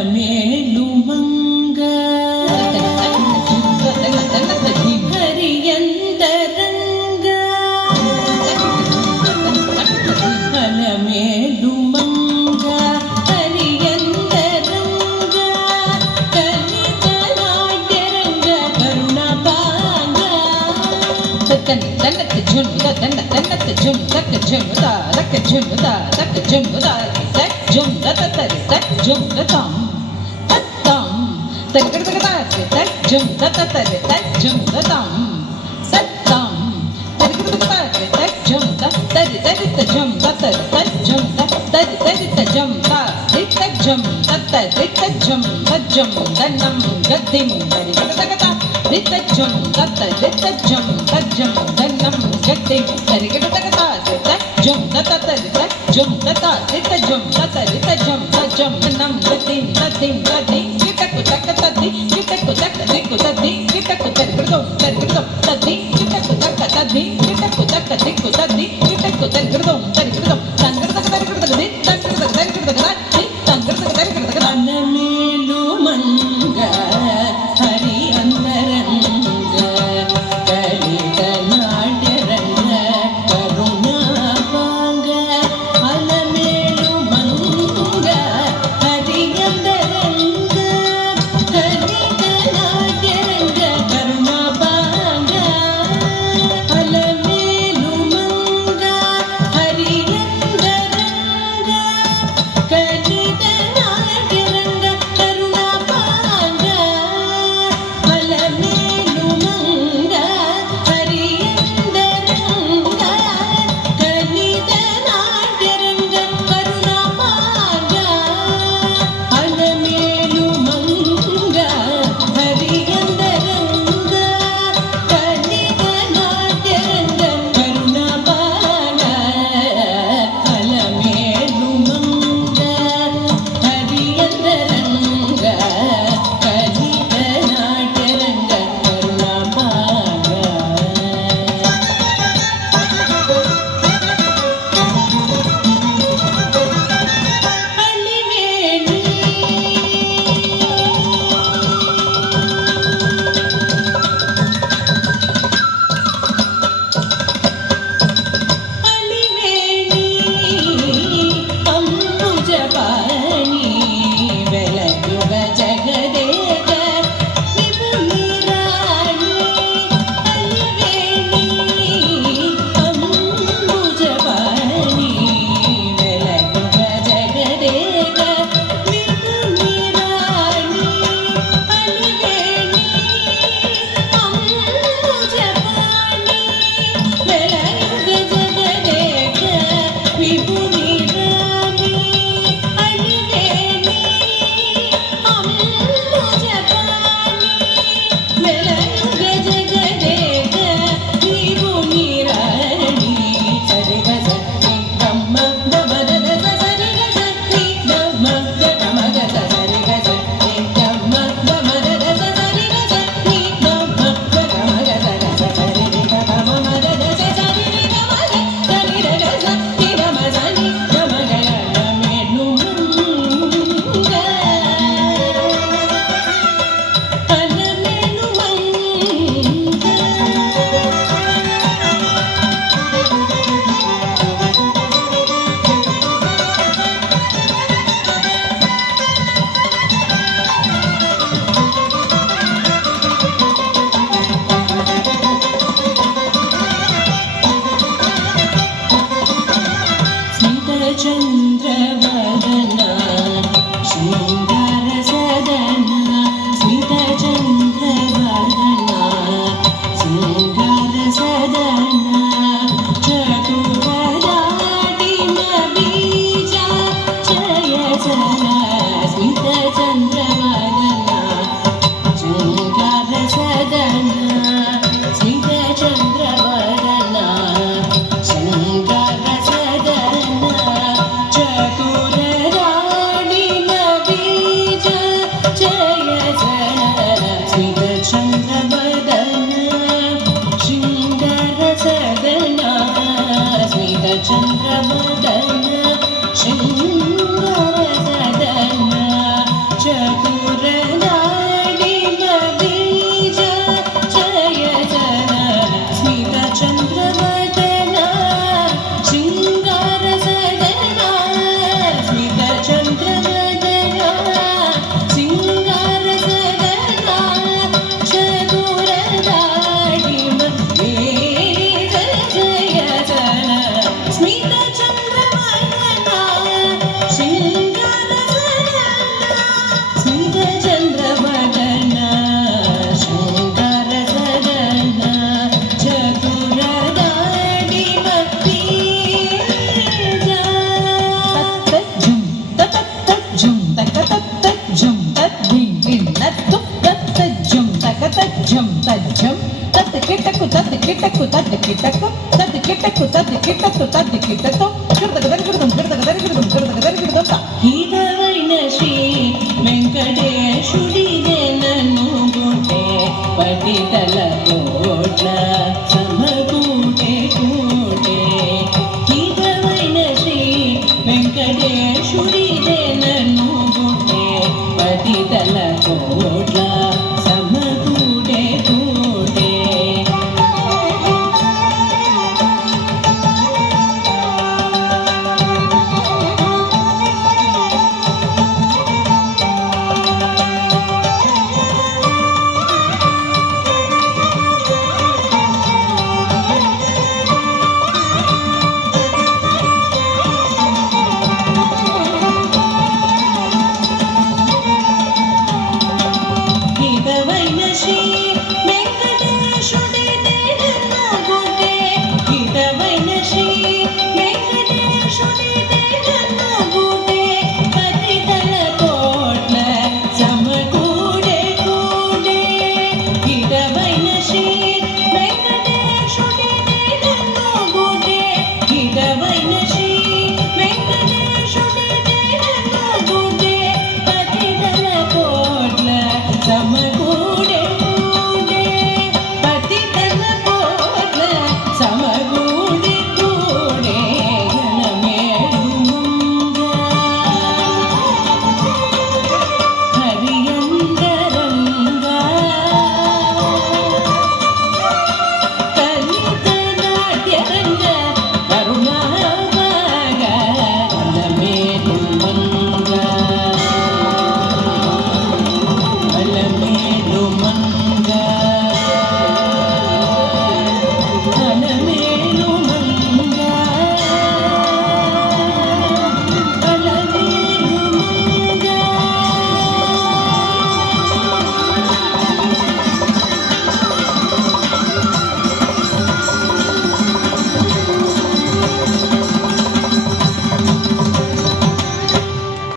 ಅಲಮೇಲುಮಂಗ ಹರಿಯಂತರಂಗ ಅಲಮೇಲುಮಂಗ ಹರಿಯಂತರಂಗ ಕಲಿತನಾಟ್ಯರಂಗ ಕರುಣಪಾಂಗ ತನ್ನತ್ತೆ ಜುನುದ ತನ್ನತ್ತೆ ಜುನುದಕ್ಕ ಜುನುದ ದಕ್ಕ ಜುನುದ ದಕ್ಕ ಜುನುದ ತಕ್ ಜುನುದ ತತ್ತರಿ ತಕ್ ಜುನುದ ತಂ ತತ್ತಂ ತರಿಗಡದಗದಾಕ್ಕೆ ತಕ್ ಜುನುದ ತತ್ತರಿ ತಕ್ ಜುನುದ ತಂ ತತ್ತಂ ತರಿಗಡದಗದಾಕ್ಕೆ ತಕ್ ಜುನುದ ತರಿ ತರಿತ ಜುನುದ ತರಿ ತಕ್ ಜುನುದ ತರಿ ತರಿತ ಜುನುದ ರಿತಕ್ ಜುನುದ ತರಿ ರಿತಕ್ ಜುನುದ ಜುನುದ ನಂ ಗದ್ದಿಂ ತರಿಗಡದಗದ ರಿತಕ್ ಜುನುದ ತರಿ ರಿತಕ್ ಜುನುದ ಜುನುದ ನಂ ಗದ್ದಿಂ ತರಿಗಡದಗದ ರಿತಕ್ ಜುನುದ ತರಿ ತಕ್ ಜುನುದ ತರಿ ಜುನುದ ತರಿ ಜುನುದ ಜುನುದ ನಂ ಗದ್ದಿಂ ಗದ್ದಿಂ ಗದ್ದಿಂ ಗಿಟಕು ತಕ್ಕ ತದ್ದಿ ಗಿಟಕು ತಕ್ಕ ದಿಕ್ಕು ತದ್ದಿ ಗಿಟಕು ತರಿಗಡದಂ ತದ್ದಿ ಗಿಟಕು ತಕ್ಕ ತದ್ದಿ ಗಿಟಕು ತಕ್ಕ ದಿಕ್ಕು ತದ್ದಿ ಗಿಟಕು ತರಿಗಡದಂ ತಂಗಡದಗ ತರಿಗಡದಗದಿ ತಂಗಡದಗ ತರಿಗಡದಗದಿ ತಂಗಡದಗ ತರಿಗಡದಗದ ಅಲಮೇಲುಮಂಗ ಹರಿಯಂತರಂಗ ಕಲಿತನಾಟ್ಯರಂಗ ಕರುಣಪಾಂಗ ಅಲಮೇಲುಮಂಗ ಹರಿಯಂತರಂಗ ಚತುರನಾಡಿ ಬೀಜ ಜಯ ಜನ ಸ್ಮಿತ ಚಂದ್ರವದನ ಶೃಂಗಾರ ಸದನ ಸ್ಮಿತ ಚಂದ್ರವದನ ಶೃಂಗಾರ ಸದನ ಚತುರನಾಡಿ ಬೀಜ ಜಯ ಜನ ಸ್ಮಿತ ಚಂದ್ರವದನ ಶೃಂಗಾರ ಸದನ ಸ್ಮಿತ ಚಂದ್ರವದನ ಶೃಂಗಾರ ಸದನ ಚತುರನಾಡಿ ಬೀಜ ತತ್ತಜ್ಜುಂ ತತ್ತಜ್ಜುಂ ತಕತತ್ತಜ್ಜುಂ ತದ್ದಿನ್ನತ್ತು ತತ್ತಜ್ಜುಂ ತಕತಜ್ಜುಂ ತಜ್ಜುಂ ತತ್ ಕಿಟಕು ತದ್ ಕಿಟಕು ತದ್ ಕಿಟಕು ತದ್ ಕಿಟಕು ತದ್ ಕಿಟಕು ತದ್ ಕಿಟಕು